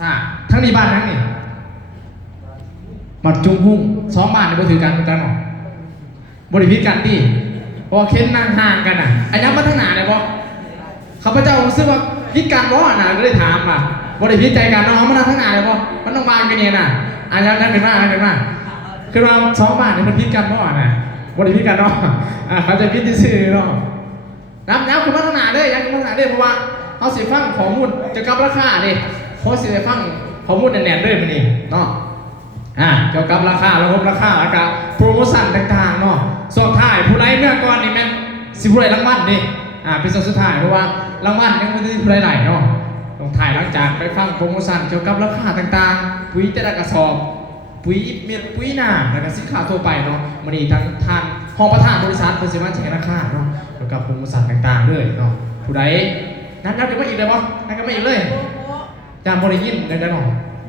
ซ่าทั้งนี้บ้านทั้งนี้บัดจุงพุ่ง2 บ้านในบ่ถือกันกันหรอบริพิษกันดิเพราะเค้นนั่งห่างกันอ่ะอันนี้มาทั้งหนาเลยบ่ข้าพเจ้ารู้สึกว่าพิษกันบ่น่ะก็เลยถามอ่ะบริพิษใจกันน้องมันนั่งทั้งหนาเลยบ่มันต้องมากันเนี่ยน่ะอันนี้นั่นเป็นมาอันนี้มาคือเรา2 บ้านเนี่ยมันพิษกันบ่น่ะบริพิษกันเนาะเขาจะพิษซื่อเนาะนับคือมาทั้งหนาเลยยังมาทั้งหนาเลยเพราะว่าเขาสิฟังข้อมูลเกี่ยวกับราคาดิเขาสิได้ฟังข้อมูลแน่นๆเลยมันนี่เนาะเกี่ยวกับราคาระบบราคาแล้วก็โปรโมชั่นต่างๆเนาะส่วนท้ายผู้ใดเมื่อก่อนนี่แม่นสิผู้ใดรางวัลนี่เป็นส่วนสุดท้ายเพราะว่ารางวัลยังไม่ได้ผู้ใดไหลเนาะต้องถ่ายหลังจากไปฟังโปรโมชั่นเกี่ยวกับราคาต่างๆปุ๋ยแต่ละกระสอบปุ๋ยเม็ดปุ๋ยหน้าแล้วก็สินค้าทั่วไปเนาะมันนี่ทั้งทางห้องประธานบริษัทเพิ่นสิมาแจ้งราคาเนาะเกี่ยวกับโปรโมชั่นต่างๆด้วยเนาะผู้ใดนับกันมาอีกเลยบ่นับกันมาอีกเลยจำบ่ได้ยินได้เนาะ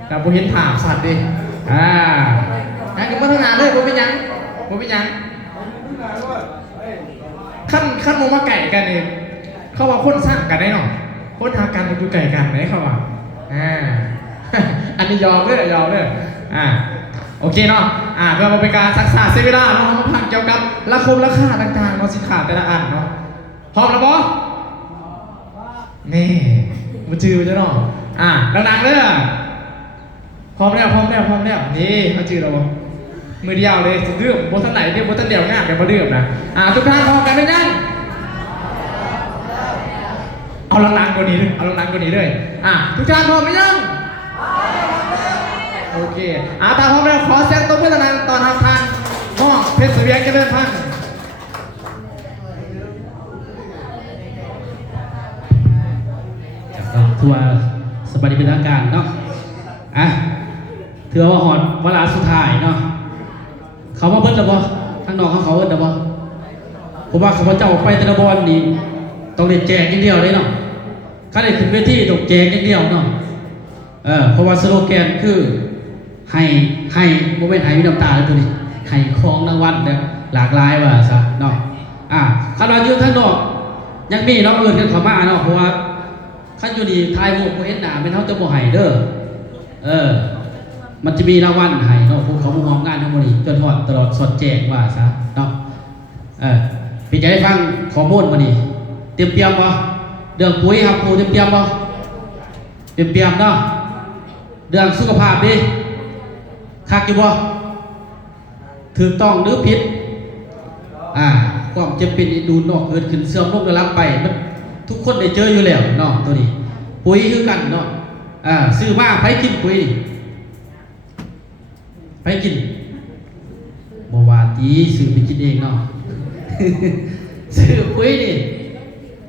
จำบ่เห็นภาพสัตว์ดินั่นก็มาทำงานเลยผมเป็นยังขั้นโมมาไก่กันเองเขาว่าคนสร้างกันได้หรอคนทางการมันดูไก่กันไหนเขาว่าอันนี้ยอมเลยโอเคเนาะเพื่อเป็นการศึกษาเซเวลาเนาะมาพังเกี่ยวกับราคาต่างๆเนาะสินค้าแต่ละอันเนาะพร้อมแล้วบอนี่มาจืดจะเนาะดังๆเลยพร้อมแล้วนี่เขาจืดเรามือเดียวเลยเรื่องบนท่านไหนเนี่ยบนท่านเดียวง่ายกันมาเรื่องนะทุกท่านพร้อมกันไหมนั่นเอาลังๆกว่านี้เลยทุกท่านพร้อมไหมยังโอเคตาพร้อมแล้วขอเสียงตบมือตอนทางห้องเพชรเสวียงเจริญพันธุ์ทัวร์สบายดีเป็นทางการเนาะถือว่าหอดเวลาสุดท้ายเนาะเขามาเบิ้ลหรือเปล่าทางนอกเขาเบิ้ลหรือเปล่าผมว่าเขาเจ้าไปแต่ละบอลนี่ต้องเด็ดแจกอย่างเดียวเลยเนาะข้าได้ถึงเวทีต้องแจกอย่างเดียวเนาะเพราะว่าสโลแกนคือให้โมเมนต์ให้มีน้ำตาเลยตัวนี้ให้ของรางวัลเนี่ยหลากหลายว่าซะเนาะขณะยืนทางนอกยังมีน้องอื่นกันเข้ามาเนาะเพราะว่าขั้นอยู่ดีทายหมวกโมเห็นหนาเป็นเขาจะบ่ให้เด้อมันจะมีรางวัลให้เนาะพวกเขามองงานทั้งหมดนี้จนทอดตลอดสดแจกว่าซะเนาะพี่จะได้ฟังข้อมูลมาดิเตรียมบ่เรื่องปุ๋ยครับครูเตรียมบ่เตรียมเนาะเรื่องสุขภาพดิคักอยู่บ่ถูกต้องหรือผิดความจะเป็นดูนอกเกิดขึ้นเสื่อมโรคได้รับไปมันทุกคนได้เจออยู่แล้วเนาะตัวนี้ปุ๋ยคือกันเนาะซื้อมาไปกินปุ๋ยไปกินบ่ว่าตีซื้อไปกินเองเนาะ ซื้อปุ๋ยนี่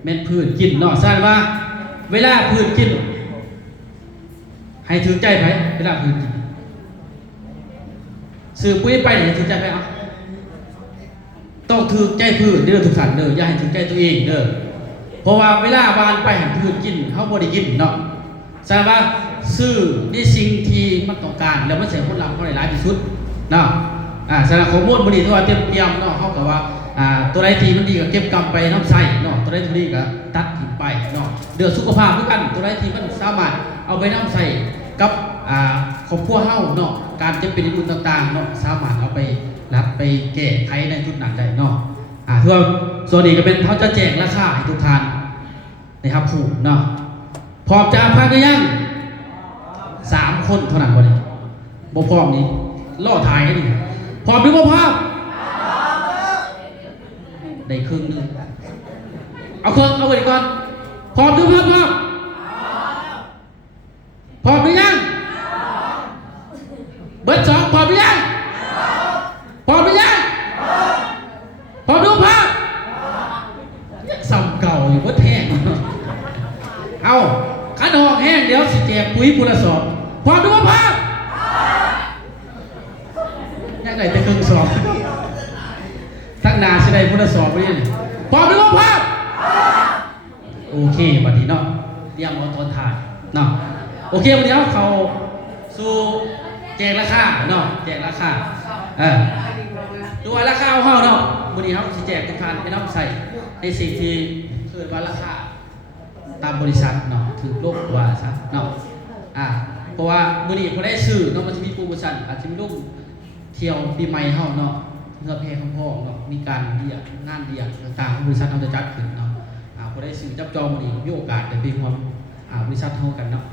แม่นพืชกินเนาะซ่านว่าเวลาพืชกินให้ถือใจไผเวลาพืชกินซื้อปุ๋ยไปให้ถือใจไผต้องถือใจพืชเด้อทุกท่านเด้ออย่าให้ถือใจตัวเองเด้อเพราะว่าเวลาวานไปให้พืชกินเขาบ่ได้กินเนาะซ่านว่าซื้อในสิ่งที่มันต้องการแล้วมันเสียผลลัพธ์เขาได้หลายที่สุดเนาะสำหรับข้อมูลบริษัทว่าเตรียมเนาะเขากับว่าตัวใดที่มันดีก็เก็บกำไปน้ำใส่เนาะตัวใดที่ดีก็ตัดทิ้งไปเนาะเดือดสุขภาพด้วยกันตัวใดที่มันสามารถเอาไปน้ำใส่กับครอบครัวเฮาเนาะการจะเป็นรุ่นต่างๆเนาะสามารถเอาไปรับไปแก้ไขในทุกหนักได้เนาะทั่วส่วนนี้ก็เป็นเขาจะแจกราคาให้ทุกท่านนะครับผูกเนาะพร้อมจะพักหรือยัง3 คนเท่านั้นวันนี้บ่พร้อมนี้ล่อถ่ายกันดิพร้อมหรือบ่พร้อมได้ครึ่งนึงเอาไปก่อนพร้อมหรือพร้อมพร้อมหรือยังเบอร์ 2พร้อมหรือยังพร้อมหรือยังพร้อมหรือพร้อมยังซ้ำเก่าอยู่ว่าแท้งเอาขันหอกแห้งเดี๋ยวสิแจกปุ๋ยพุทธสอบพร้อมหรือพร้อมยังไงแต่ครึ่งสอบทั้งนาสิได้พุทธสอบไปนี่พร้อมหรือพร้อมโอเคบัดนี้เนาะเรียงเอาตอนถ่ายเนาะโอเควันนี้เขาสู่แจกราคาเนาะแจกราคาตัวราคาเอาเนาะวันนี้เขาสิแจกทุกท่านให้น้ำใส่ในสิ่งที่เกิดว่าราคาตามบริษัทเนาะถือโลกว่าซะเนาะ เพราะว่ามื้อนี้บ่ได้ซื้อเนาะมันสิมีโปรโมชั่นอาจสิมีลูกเที่ยวปีใหม่เฮาเนาะเพื่อแพร่คำพ้องเนาะมีการเรียกงานเรียกต่างๆของบริษัทเฮาจะจัดขึ้นเนาะบ่ได้ซื้อจับจองมื้อนี้มีโอกาสได้ไปร่วมบริษัทเฮากันเนาะ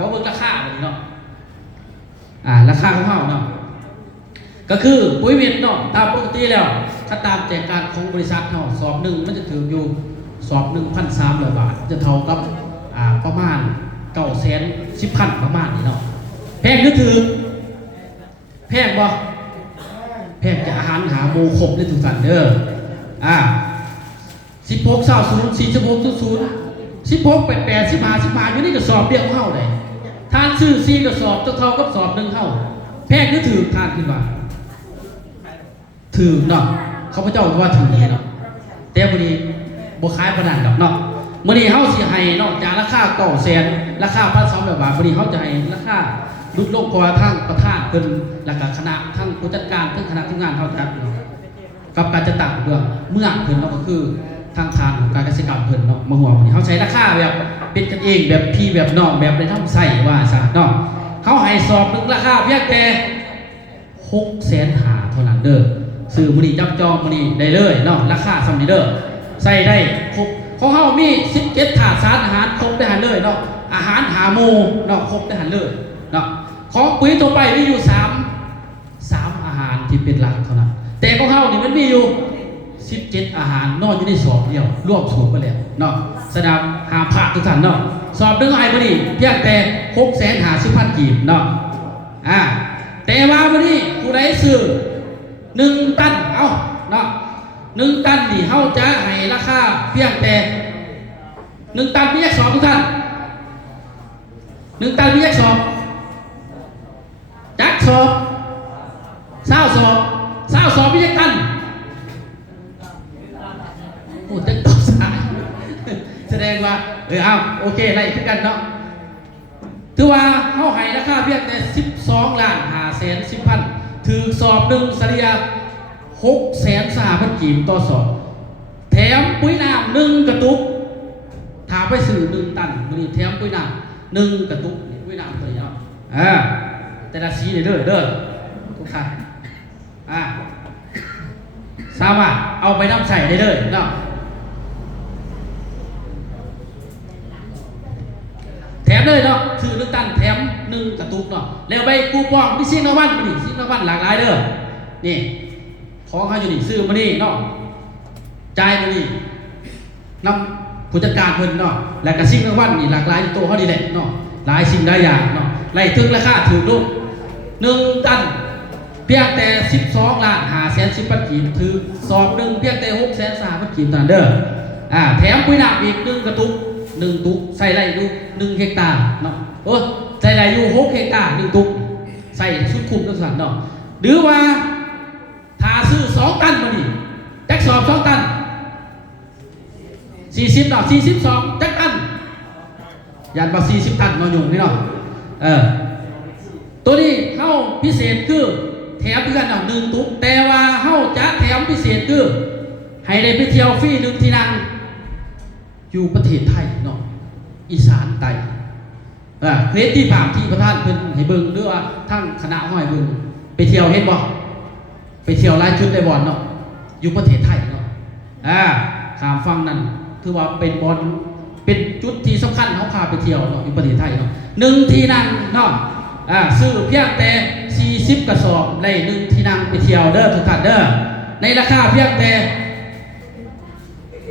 ว่าเบิ่งราคามื้อนี้เนาะราคาของเฮาเนาะก็คือปุ๋ยเม็ดเนาะตามปกติแล้วถ้าตามแจกการของบริษัทเฮาสอบหนึงมันจะถึงอยู่สอบ 1,300 บาทจะเท่ากับประมาณ910,000ประมาณนี้เนาะแพงคือถือแพงบ่แพงจะอาหารหาโมครบได้ทุกท่านเด้อ16 20 46 00 16 88 15อยู่นี่ก็สอบเดียวเฮาได้ทานซื้อ4ก็สอบเท่ากับสอบ1เฮาแพงคือถือทานขึ้นว่าถือเนาะเขาพเจ้าว่าถือเนาะแต่มื้อนี้บ่ขายปานนั้นดอกเนาะมื้อนี้เฮาสิให้นอกจากราคา900,000ราคา 1,300 บาทมื้อนี้เฮาจะให้ราคาลดลงกว่าทางประธานเพิ่นแล้วก็คณะทั้งผู้จัดการทั้งคณะทำงานเฮาจัดเนาะกับการจัดตั้งเมืองเพิ่นเนาะก็คือทางทานของการเกษตรกรรมเพิ่นเนาะมาห่วงมื้อนี้เฮาใช้ราคาแบบเป็นกันเองแบบพี่แบบน้องแบบได้ทำใช้ว่าซะเนาะเฮาให้สอบนึงราคาเพียงแต่600,000เท่านั้นเด้อซื้อมื้อนี้จับจองมื้อนี้ได้เลยเนาะราคาส่ำนี้เด้อใส่ได้ครบของเฮามี17ถาดสารอาหารครบได้หันเลยเนาะอาหารหาหมู่เนาะครบได้หันเลยเนาะของปุ๋ยตัวไปมีอยู่3อาหารที่เป็นหลักเท่านั้นแต่ของเฮานี่มันมีอยู่17อาหารนอนอยู่ในสอบเดียวรวมสูตรไปแล้วเนาะแสดงหาผ่านทุกท่านเนาะสอบนึงไอ้มื้อนี้เพียงแต่650,000 กีบเนาะแต่ว่ามื้อนี้ผู้ใดซื้อ1 ตันเนาะ1 ตันนี่เฮาจะให้ราคาเพียงแต่1 ตันมีแยกสอบทุกท่าน1 ตันมีแยกสอบจักสอบ20 สอบมีแยกตันโอ้จะตอบสายแสดงว่าโอเคไล่ขึ้นกันเนาะถือว่าเฮาให้ราคาเพียงแต่12,510,000ถือสอบหนึ่งเฉลี่ย630,000 กีบต่อสอบแถมปุ๋ยน้ำ1 กระตุกถ้าไปซื้อ1 ตันมื้อนี้แถมปุ๋ยน้ำ1 กระตุกนี่ปุ๋ยน้ำตัวนี้เนาะแต่ละสีเด้อทุกท่านสามารถเอาไปนำใส่ได้เลยเนาะแถมเลยเนาะซื้อ1 ตันแถม1 กระตุกเนาะแล้วไปคูปองมีซิงนวันนี่ซิงนวันหลากหลายเด้อนี่ของเขาอยู่นี่ซื้อมานี่เนาะจ่ายมานี่นำผู้จัดการเพิ่นเนาะแล้วก็ซิงนวันนี่หลากหลายตัวเขาดีแหละเนาะหลายสิ่งหลายอย่างเนาะไล่ถึงราคาถูกลูก1 ตันเพียงแต่12,510,000 กีบถือสอบหนึ่งเพียงแต่630,000 กีบต่างเด้อแถมปุ๋ยน้ำอีก1 กระตุก1 ตุกใส่ไรดู1 เฮกตาร์เนาะใส่ไรอยู่6 เฮกตาร์1 ตุกใส่ชุดคุมทั้งสันเนาะหรือว่าถ้าซื้อ2 ตันมาดิจักสอบ2 ตัน40เนาะ42จักตันยันว่า40 ตันมาอยู่นี่เนาะตัวนี้เฮาพิเศษคือแถมเพื่อนเอา1 ตุกแต่ว่าเฮาจะแถมพิเศษคือให้ได้ไปเที่ยวฟรี1 ที่นั่งอยู่ประเทศไทยเนาะอีสานใต้เคสที่ผ่านที่ประธานเพิ่นให้เบิ่งหรือว่าทั้งคณะห้อยเบิ่งไปเที่ยวเห็นบ่ไปเที่ยวหลายจุดได้บ่เนาะอยู่ประเทศไทยเนาะข้ามฝั่งนั้นถือว่าเป็นบอนเป็นจุดที่สำคัญเขาพาไปเที่ยวเนาะอยู่ประเทศไทยเนาะ1 ที่นั่งเนาะซื้อเพียงแต่40 กระสอบได้1 ที่นั่งไปเที่ยวเด้อทุกท่านเด้อในราคาเพียงแต่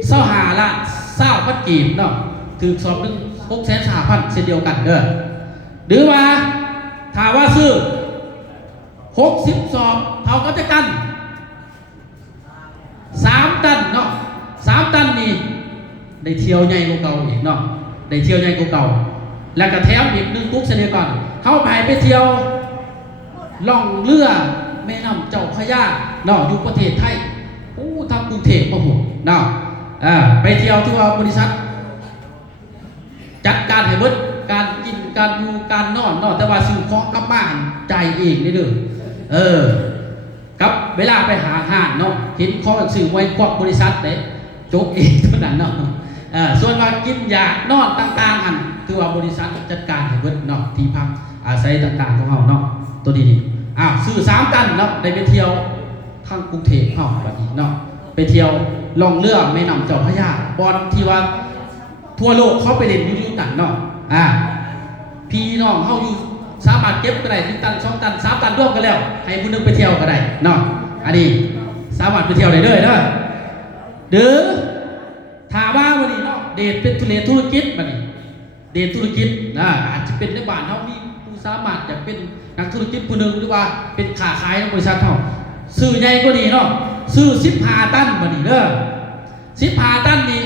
25,000 กีบเนาะถือสอบหนึ่ง630,000 เช่นเดียวกันเด้อหรือว่าถ้าว่าซื้อ60 สอบเท่ากับจะกัน3 ตันเนาะ3 ตันนี่ได้เที่ยวใหญ่กว่าเก่าอีกเนาะได้เที่ยวใหญ่กว่าเก่าแล้วก็แถมอีก1 ตุกเช่นเดียวกันเข้าไปเที่ยวล่องเรือแม่น้ำเจ้าพระยาเนาะอยู่ประเทศไทยทางกรุงเทพบ่ฮู้เนาะไปเที่ยวที่ว่าบริษัทจัดการให้เบิดการกินการอยู่การนอนเนาะแต่ว่าซื้อของกลับบ้านจ่ายเองนี่เด้อกับเวลาไปหาอาหารเนาะเห็นของซื้อไว้ควักบริษัทเด้จกเองเท่านั้นเนาะส่วนว่ากินยานอนต่างๆหันคือว่าบริษัทจัดการให้เบิดเนาะที่พัก ศัยต่างๆของเฮาเนาะตัวนี้นี่ซื้อ3ตันเนาะได้ไปเที่ยวทางกรุงเทพเฮาบัดนี้เนาะไปเที่ยวล่องเรือแม่น้ำเจ้าพระยาบอนที่ว่าทั่วโลกเขาไปเล่นอยู่นั่นเนาะพี่น้องเฮาอยู่สามารถเก็บก็ได้1ตัน2ตัน3ตันร่วมกันแล้วให้ผู้นึงไปเที่ยวก็ได้เนาะอันนี้สามารถไปเที่ยวได้เด้อเนาะหรือถ้าว่าวันนี้เนาะเดทเป็นธุรกิจบัดนี้เดทธุรกิจอาจจะเป็นในบ้านเฮามีผู้สามารถอยากเป็นนักธุรกิจผู้นึงหรือว่าเป็นค้าขายในบริษัทเฮาซื้อใหญ่กว่านี้เนาะซื้อ15ตันบัดนี้เด้อ15ตันนี้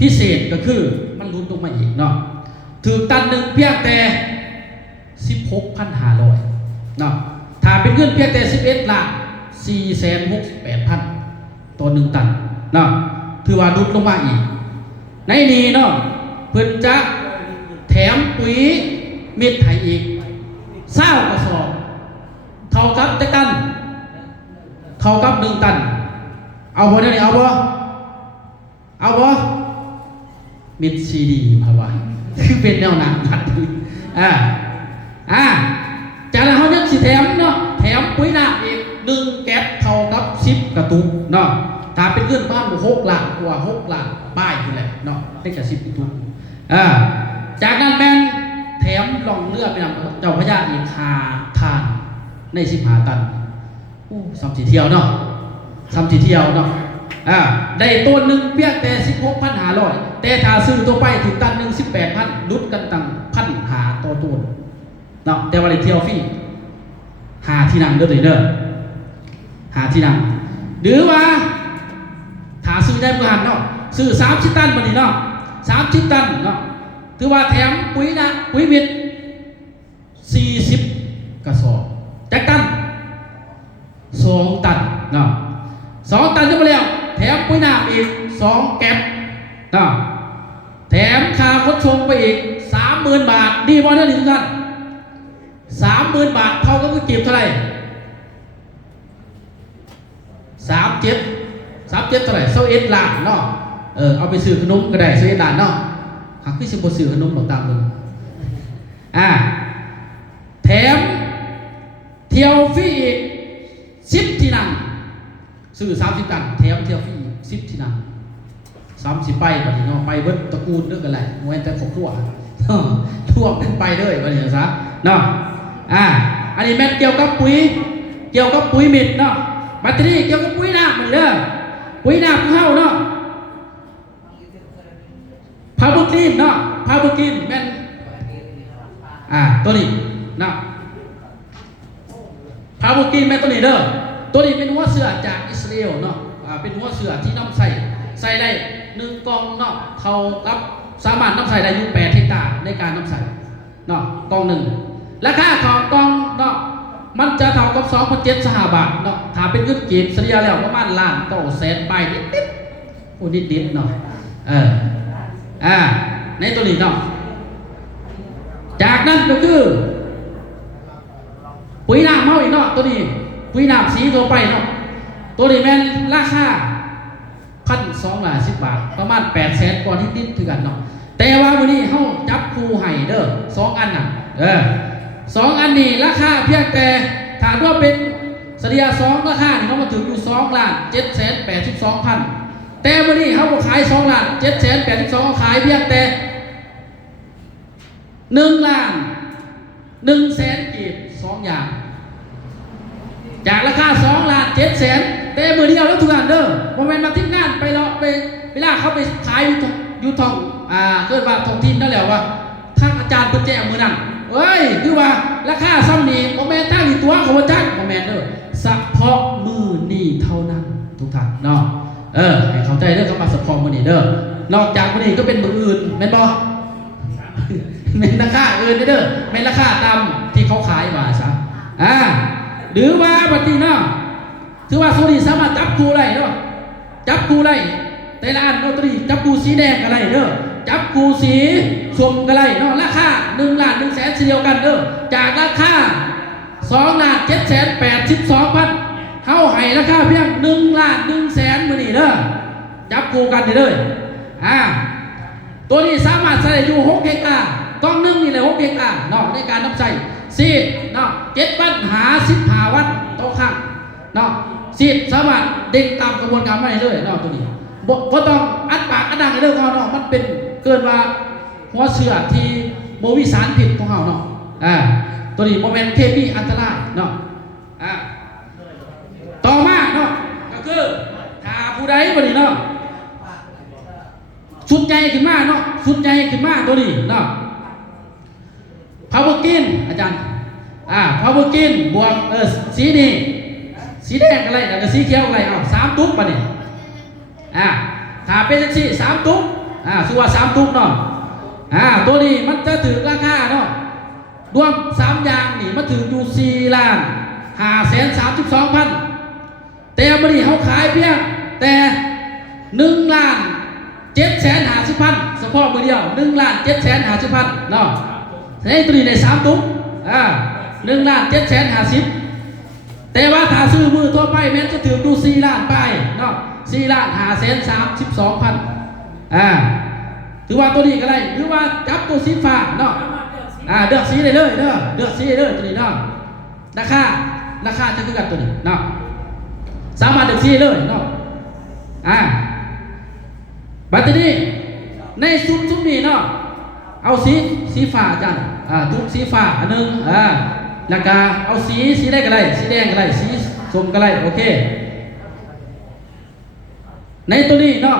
พิเศษก็คือมันลุ้นลงมาอีกเนาะถึงตันหนึ่งเพียงแต่ 16,500 เนาะถ้าเป็นเงินเพียงแต่11ล้าน468,000ต่อ1ตันเนาะถือว่าลุ้นลงมาอีกในนี้เนาะเพิ่นจะแถมปุ๋ยเม็ดให้อีก20กระสอบเท่ากับจักตันเท่ากับ1ตันเอาบ่ได้เอาบ่มิดซีดีภาวะคือเป็นแนวหนังพัดจากนั้นเขายังสิแถมเนาะแถมปุ๋ยน้ำอีก1แก๊สเท่ากับ10กระตุกเนาะถ้าเป็นเงินบ้าน6ล้านกว่า6ล้านป้ายนี่แหละเนาะได้แค่10กระตุกจากนั้นแม่นแถมล่องเรือไปนำเจ้าพระยาอีก5ทานใน15ตันซ้ำสิเที่ยวเนาะได้ตัวหนึ่งเพียงแต่ 16,500 แต่ถ้าซื้อตัวไปถึงตันหนึ่ง 18,000 ลุดกันตั้ง1,000หาต่อตัวเนาะแต่ว่าได้เที่ยวฟรี5ที่นั่งเด้อ5ที่นั่งหรือว่าถ้าซื้อได้เมื่อหันเนาะซื้อ30ตันบัดนี้เนาะ30ตันเนาะถือว่าแถมปุ๋ยเม็ด40กระสอบจักตัน2ตันเนาะ2ตันจะมาแล้วแถมปุ๋ยน้ำอีก2แก๊สแถมค่าขนส่งไปอีก 30,000 บาทดีบ่เนี่ยทุกท่าน 30,000 บาทเท่ากับเก็บเท่าไหร่37เท่าไหร่21ล้านเนาะเอาไปซื้อขนมก็ได้21ล้านเนาะหากคือสิบ่ซื้อขนมดอกตามนึงแถมเที่ยวฟรีอีก10ที่นั่งซื้อ30ตันแถมเที่ยวฟรี10ที่นั่ง30ไปบัดนี้เนาะไปเบิดตระกูลเด้อกันแหละบ่แม่นแต่ครอบครัวทั่วกันไปเด้อบัดนี้ซะเนาะอันนี้แม่นเกี่ยวกับปุ๋ยเม็ดเนาะแบตเตอรี่เกี่ยวกับปุ๋ยน้ำเหมือนเด้อปุ๋ยน้ำของเฮาเนาะพาบุกินเนาะพาบุกินแม่นตัวนี้เนาะพาบุกินแม่นตัวนี้เด้อตัวนี้เป็นหัวเสือจากอิสราเอลเนาะเป็นหัวเสือที่นำใส่ได้1กล่องเนาะเท่ากับสามารถนำใส่ได้อยู่8 เฮกตาร์ในการนำใส่เนาะกล่องหนึ่งราคาของกล่องเนาะมันจะเท่ากับ 2,700 สหบาทเนาะถ้าเป็นเงินกีบเฉลี่ยแล้วประมาณ1,900,000ไปนิดๆโอ้นิดๆเนาะในตัวนี้เนาะจากนั้นก็คือปุ๋ยน้ำเฮาอีกเนาะตัวนี้ปุ๋ยน้ำสีตัวไปเนาะตัวนี้แม่นราคา1,210 บาทประมาณ800,000กว่านิดๆคือกันเนาะแต่ว่าวันนี้เฮาจับคู่ให้เด้อ2อันน่ะ2อันนี้ราคาเพียงแต่ถ้าว่าเป็นเฉลี่ย2ราคานี่เขามาถึงอยู่2,782,000แต่วันนี้เฮาขาย2,782,000ขายเพียงแต่1,100,000กีบ2อย่างจากราคา2,700,000แต่มือเดียวแล้วทุกท่านเด้อบ่แม่นมาทิ้งงานไปเลาะไปเวลาเขาไปขายอยู่ท้องเกิดว่าท้องถิ่นนั่นแหละว่าทางอาจารย์เพิ่นแจ้งมื้อนั้นคือว่าราคาซ้ำนี้บ่แม่นทางที่ตัวเขาบ่จักบ่แม่นเด้อเฉพาะมื้อนี้เท่านั้นทุกท่านเนาะให้เข้าใจเด้อคำว่าเฉพาะมื้อนี้เด้อนอกจากมื้อนี้ก็เป็นมื้ออื่นแม่นบ่แม่นราคาอื่นเด้อแม่นราคาตามที่เขาขายว่าซะหรือว่าบัดนี้เนาะถือว่าโซนี่สามารถจับคู่ได้เนาะจับคู่ได้แต่ละอันเนาะตัวนี้จับคู่สีแดงก็ได้เด้อจับคู่สีส้มก็ได้เนาะราคา1,100,000เดียวกันเด้อจากราคา2,782,000เฮาให้ราคาเพียง1,100,000มื้อนี้เด้อจับคู่กันเด้อตัวนี้สามารถใส่ได้อยู่6 เฮกตาร์ กล้องหนึงนี่แหละ6เฮกตาร์เนาะในการรับใช้ซีดเนาะ7วันหา15วันต่อครั้งเนาะซีดสามารถเด้งตามกระบวนการมาได้เลยเนาะตัวนี้บ่ต้องอัดปากอัดดังให้เด้อเนาะมันเป็นเกินว่าหัวเชื้อที่บ่มีสารพิษของเฮาเนาะตัวนี้บ่แม่นเคมีอันตรายเนาะต่อมาเนาะก็คือถ้าผู้ใดบ่นี่เนาะสุดใหญ่ขึ้นมาเนาะสุดใหญ่ขึ้นมาตัวนี้เนาะพาวเวอร์กินอาจารย์พาวเวอร์กินบวกสีนี่สีแดงอะไรแล้วก็สีเขียวอะไร3ตุ๊กป่ะนี่ถ้าเป็นจังซี่3ตุ๊กสุว่า3ตุ๊กเนาะตัวนี้มันจะถึงราคาเนาะรวม3อย่างนี่มันถึงอยู่4,532,000แต่มื้อนี้เฮาขายเพียงแต่1,750,000เฉพาะมื้อเดียว1,750,000เนาะในตัวนี้ได้3ตุ๊ก1,750,000แต่ว่าถ้าซื้อมือทั่วไปแม้นจะถึงอยู่4ล้านไปเนาะ4,532,000ถือว่าตัวนี้ก็ได้หรือว่าจับตัวสีฟ้าเนาะเลือกสีได้เลยเนาะเลือกสีได้เลยตัวนี้เนาะราคาจะคือกันตัวนี้เนาะสามารถเลือกสีเลยเนาะบัดนี้ในซุ้มนี้เนาะเอาสีฟ้าจันทุกสีฟ้าอันนึงแล้วก็เอาสีได้ก็ได้สีแดงก็ได้สีส้มก็ได้โอเคในตัวนี้เนาะ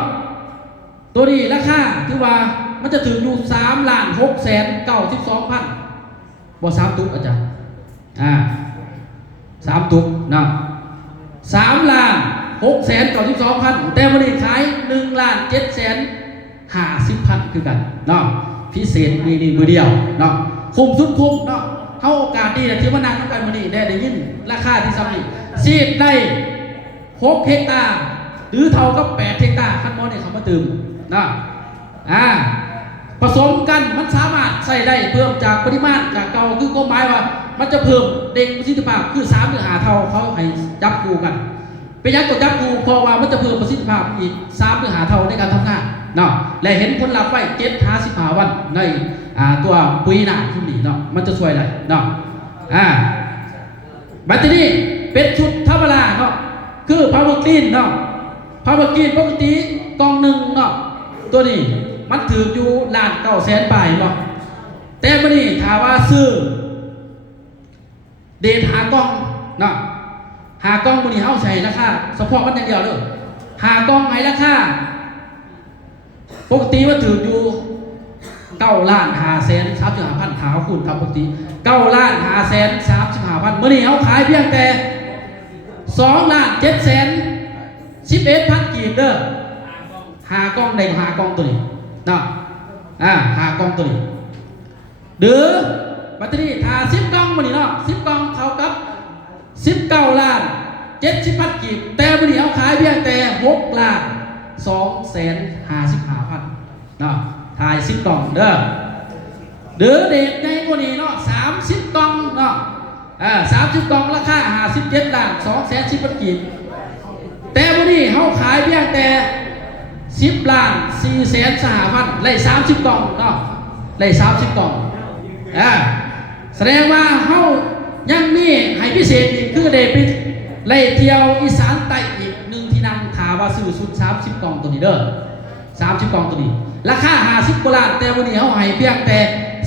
ตัวนี้ราคาคือว่ามันจะถึงอยู่3,692,000บ่3ตุ๊กอาจารย์3ตุ๊กเนาะ3,692,000แต่วันนี้ขาย1,750,000คือกันเนาะพิเศษนี่มือเดียวเนาะคุ้มสุดคุ้มเนาะเท่าโอกาสดีที่ว่านางต้องการมื้อนี้ได้ยินราคาที่ซ้ำนี่ซีดได้6เฮกตาร์หรือเท่ากับ8เฮกตาร์คันมอเนี่ยเขามาเติมนะผสมกันมันสามารถใส่ได้เพิ่มจากปริมาณจากเก่าคือก็หมายว่ามันจะเพิ่มเด็กประสิทธิภาพคือ3หรือ5เท่าเขาให้จับคู่กันเป็นยักษ์ตัวจับคู่เพราะว่ามันจะเพิ่มประสิทธิภาพอีก3หรือ5เท่าในการทำงานเนาะและเห็นผลลัพธ์ไว้7-15 วันในตัวปุ๋ยหนาทุนนี้เนาะมันจะช่วยได้เนาะแบตเตอรี่เป็นชุดธรรมดาเนาะคือ Power Clean เนาะ Power Clean ปกติกล่องหนึ่งเนาะตัวนี้มันถืออยู่1,900,000 บาทเนาะแต่มื้อนี้ถ้าว่าซื้อเดท5กล่องเนาะ5กล่องมื้อนี้เฮาใช้ราคาเฉพาะมันอย่างเดียวเด้อ5กล่องให้ราคาปกติว่าถืออยู่9,535,000ถาคูณครับปกติ9,535,000มื้อนี้เฮาขายเพียงแต่2,711,000 กีบเด้อ5กล่องได้5กล่องตัวนี้เนาะ5กล่องตัวนี้หรือแบตเตอรี่ถ้า10กล่องมื้อนี้เนาะ10กล่องเท่ากับ19,070,000 กีบแต่มื้อนี้เฮาขายเพียงแต่6,255,000เนาะถ่าย10กล่องเด้อหรือเด็กในกว่านี้เนาะ30กล่องเนาะ30กล่องราคา57,210,000 กีบแต่วันนี้เฮาขายเพียงแต่10,430,000ได้30กล่องเนาะได้30กล่องแสดงว่าเฮายังมีให้พิเศษอีกคือได้ไปไล่เที่ยวอีสานใต้อีก1ที่นั่งถาว่าซื้อสุด30กล่องตัวนี้เด้อ30กล่องตัวนี้ราคา50 กว่าล้านแต่วันนี้เฮาให้เพียงแต่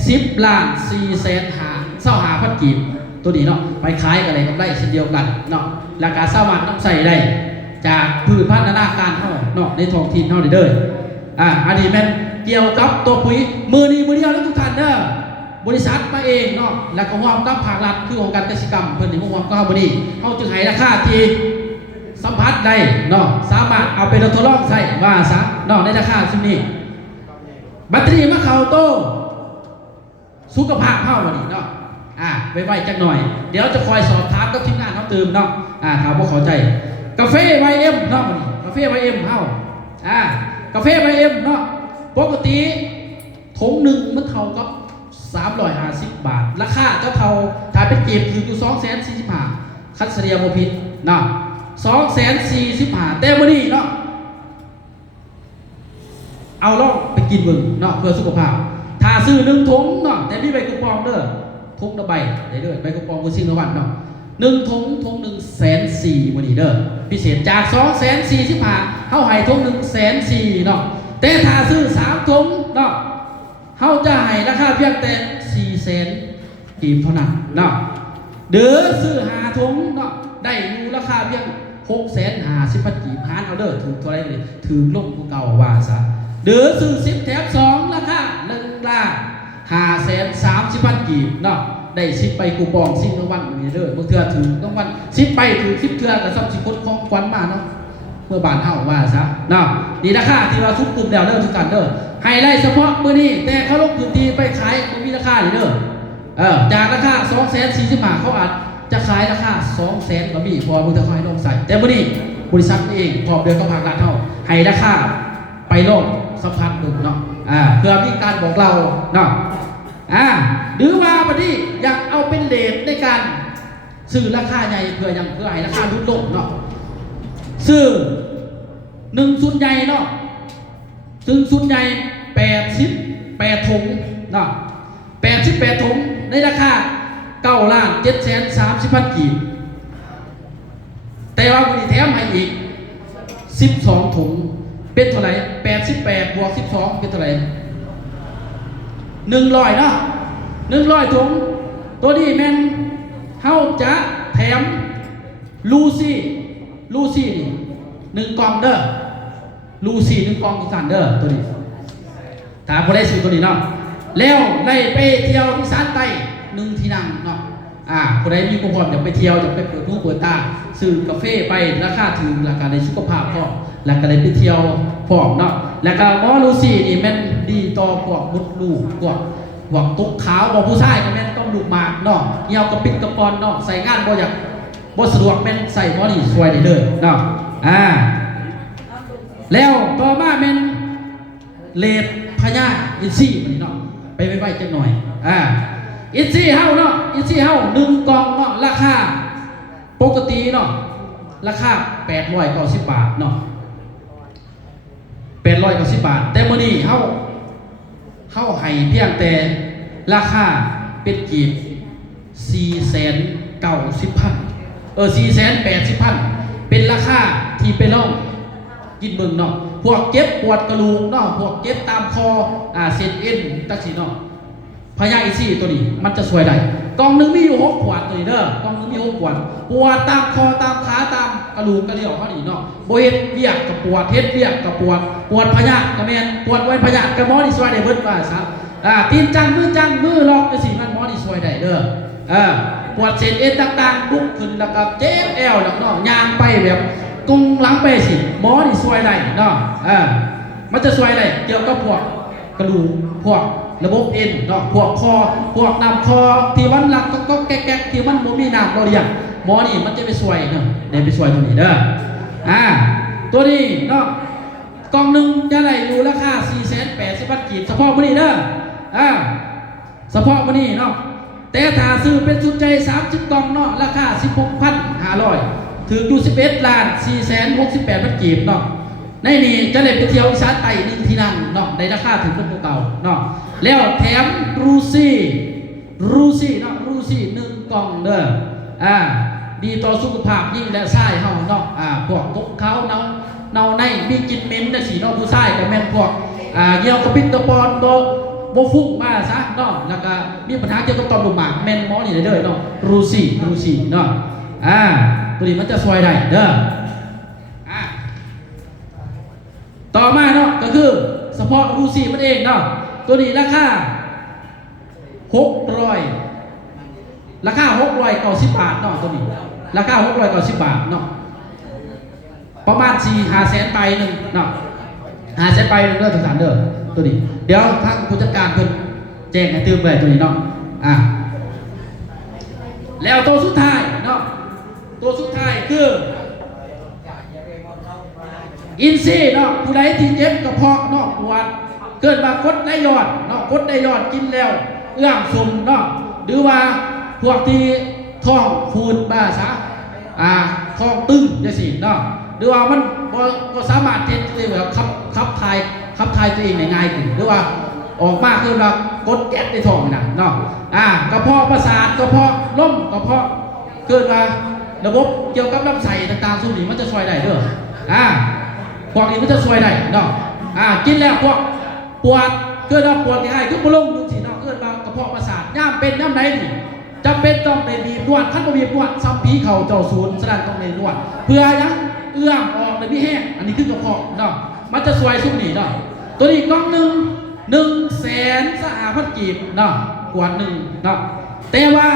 10,425,000 กีบตัวนี้เนาะไปขายกันเลยกับได้เช่นเดียวกันเนาะราคาสามารถนำใส่ได้จากพืชพันธุ์นานาการเท่าเนาะในท้องถิ่นเท่าเด้ออันนี้แม่นเกี่ยวกับตัวปุ๋ยมือนี้มือเดียวแล้วทุกท่านเด้อบริษัทมาเองเนาะแล้วก็ร่วมกับภาครัฐคือองค์การเกษตรกรรมเพิ่นนี่ร่วมกับบ่นี้เฮาจึงให้ราคาที่สัมผัสได้เนาะสามารถเอาไปทดลองใช้ว่าซะเนาะในราคาซุนี้แบตเตอรี่มะเข้าโตสุขภาพเฮาบ่นี้เนาะไว้จักหน่อยเดี๋ยวจะคอยสอบถามกับทีมงานเฮาตื่มเนาะถามบ่เข้าใจกาแฟ YM เนาะบ่นี้กาแฟ YM เฮากาแฟ YM เนาะปกติถุงหนึ่งมันเท่ากับ350 บาทราคาเจ้าเท่าถ้าเป็นเก็บคืออยู่245,000คัดเฉลี่ยบ่ผิดเนาะ245,000แต่มื้อนี้เนาะเอาลองไปกินเบิ่งเนาะเพื่อสุขภาพถ้า ซื้อ1ถุงเนาะแต่มีใบคูปองเด้อถุงละใบได้เด้อใบคูปองกูซื้อละวันเนาะ1ถุง140,000มื้อนี้เด้อพิเศษจาก245,000เฮาให้ถุง140,000เนาะแต่ถ้าซื้อ3ถุงเนาะเฮาจะให้ราคาเพียงแต่400,000กีบเท่านั้นเนาะเด้อซื้อ5ถุงเนาะได้อยู่ราคาเพียง650,000กีบหารเอาเด้อถูกเท่าไหร่นี่ถือลงกว่าเก่าว่าซะเด้อซื้อ10แถม2ราคา1,530,000กีบเนาะได้10ใบคูปอง10รางวัลนี่เด้อบางเทื่อถือรางวัล10ใบถือ10เทื่อก็ซ้ำสิคนของขวัญมาเนาะเมื่อบ้านเฮาว่าซะเนาะนี่ราคาที่ว่าทุกกลุ่มแล้วเด้อทุกกันเด้อไฮไลท์เฉพาะมื้อนี้แต่เขาลงพื้นที่ไปขายบ่มีราคานี่เด้อจากราคา245,000เขาอาจจะขายราคา200,000ก็มีพอมึงจะคอยลงใส่แต่มื้อนี้บริษัทเองพร้อมเดือนกับภาครัฐเฮาให้ราคาไปลงสัมพันธ์หนึ่งเนาะเพื่อมีการบอกเราเนาะหรือว่าบัดนี้อยากเอาเป็นเรทในการซื้อราคาใหญ่เพื่อให้ราคาลดลงเนาะซื้อ1ชุดใหญ่เนาะซึ่งชุดใหญ่88ถุงเนาะ88ถุงในราคา9,730,000 กีบแต่ว่าวันนี้แถมให้อีก12ถุงเป็นเท่าไหร่88บวก12เป็นเท่าไหร่100เนาะ100ถุงตัวนี้แม่นเฮาจะแถมลูซี่นี่1กล่องเด้อลูซี่1กล่องอีสานเด้อตัวนี้ถ้าบ่ได้ซื้อตัวนี้เนาะแล้วได้ไปเที่ยวอีสานใต้1ที่นั่งเนาะคนใดมีความพร้อมจะไปเที่ยวจะไปเปิดหูเปิดตาซื้อกาแฟไปราคาถึงราคาในสุขภาพพร้อมแล้วก็ได้ไปเที่ยวพร้อมเนาะแล้วก็หมอลูซี่นี่แม่นดีต่อพวกมดลูกพวกตุกขาวบ่ผู้ชายก็แม่นต้องลูกหมากเนาะเหี่ยวกระปิดกระปอนเนาะใส่งานบ่อยากบ่สะดวกแม่นใส่หมอนี่ช่วยได้เลยเนาะแล้วต่อมาแม่นเลดพญาอินทรีย์นี่เนาะไปไว้จังหน่อยอินซี่เฮาเนาะอินซี่เฮา1กล่องเนาะราคาปกติเนาะราคา890 บาทเนาะ890 บาทแต่มื้อนี้เฮาให้เพียงแต่ราคาเป็นกีบ490,000 480,000เป็นราคาที่ไปลองกินเบิ่งเนาะพวกเจ็บปวดกระดูกเนาะพวกเจ็บตามคอเส้นเอ็นจังซี่เนาะพญาอินทรีย์ตัวนี้มันจะสวยได้กล่องนึงมีอยู่6 ขวดตัวนี้เด้อกล่องนึงมี6 ขวดปวดตามคอตามขาตามกระดูกกระเดี่ยวเขานี่เนาะบ่เฮ็ดเวียกกับปวดเฮ็ดเวียกกับปวดพญาก็แม่นปวดไว้พญาก็หมอนี่สวยได้เบิดว่าซะตีนจังมือล็อกจังซี่มันหมอนี่สวยได้เด้อปวดเส้นเอ็นต่างๆลุกขึ้นแล้วก็เจ็บแอวแล้วเนาะย่างไปแบบกงหลังไปสิหมอนี่สวยได้เนาะมันจะสวยได้เกี่ยวกับพวกกระดูกพวกระบบเอ็นเนาะพวกคอพวกน้ำคอที่มันหลักก็แก๊กที่มันบ่มีน้ำบ่เรียงหมอนี่มันจะไปช่วยเนาะได้ไปช่วยตรงนี้เด้อตัวนี้เนาะกล่องนึงจะได้อยู่ราคา480,000 กีบเฉพาะมื้อนี้เด้อเฉพาะมื้อนี้เนาะแต่ถ้าซื้อเป็นชุดใจ30 กล่องเนาะราคา16,500ถึงอยู่11,468,000 กีบเนาะในนี้จะได้ไปเที่ยวอีสานใต้1ที่นั่งเนาะในราคาถึงเป็นเก่าเนาะแล้วแถมรูซี่เนาะรูซี่1 กล่องเด้อดีต่อสุขภาพยิ่งและชายเฮาเนาะพวกตกเขาเนาในมีกลิ่นเหม็นจังซี่เนาะผู้ชายก็แม่นพวกเหี่ยวกระปิดกระปอนบ่ฟุ้งมาซะเนาะแล้วก็มีปัญหาเกี่ยวกับต่อมลูกหมากแม่นหมอนี่ได้เด้อเนาะรูซี่เนาะตัวนี้มันจะช่วยได้เด้อต่อมาเนาะก็คือเฉพาะรูซี่มันเองเนาะตัวนี้ราคา690 บาทเนาะตัวนี้ราคา690 บาทเนาะประมาณ4-5 แสนใบนึงเนาะ5 แสนใบนึงเด้อทุกท่านเด้อตัวนี้เดี๋ยวทางผู้จัดการเพิ่นแจ้งให้ตื่นไปตัวนี้เนาะแล้วตัวสุดท้ายเนาะตัวสุดท้ายคืออินซีเนาะผู้ใดที่เจ็บกระเพาะเนาะปวดเกิดมากดได้ยอดเนาะกดได้ยอดกินแล้วเอื้อมซุ่มเนาะหรือว่าพวกที่ท้องฟูดบ้าซะท้องตึงจังซี่เนาะหรือว่ามันบ่สามารถเฮ็ดได้แบบขับถ่ายตัวเองได้ง่ายขึ้นหรือว่าออกมาคือว่า กดแก๊สในท้องน่ะเนาะกระเพาะประสาทกระเพาะลมกระเพาะเกิดมาระบบเกี่ยวกับลำไส้ต่างๆส่วนนี้มันจะช่วยได้เด้อพวกนี้มันจะช่วยได้เนาะกินแล้วพวกปวดเกิดว่าปวดที่ให้ขึ้นมาลงดูสิเนาะเกิดมากระเพาะประสาทย่ามเป็นย่ามไหนนี่จำเป็นต้องไปบีบนวดขั้นบ่บีบนวดซ้ำผีเข่าเจ้าศูนย์สนั่นต้องไปนวดเพื่อยังเอื้อมออกเลยพี่แห้งอันนี้คือกระเพาะเนาะมันจะช่วยซุ่มนี่เนาะตัวนี้กล่องหนึ่ง100,000 กีบเนาะขวดหนึ่งเนาะแต่ว่า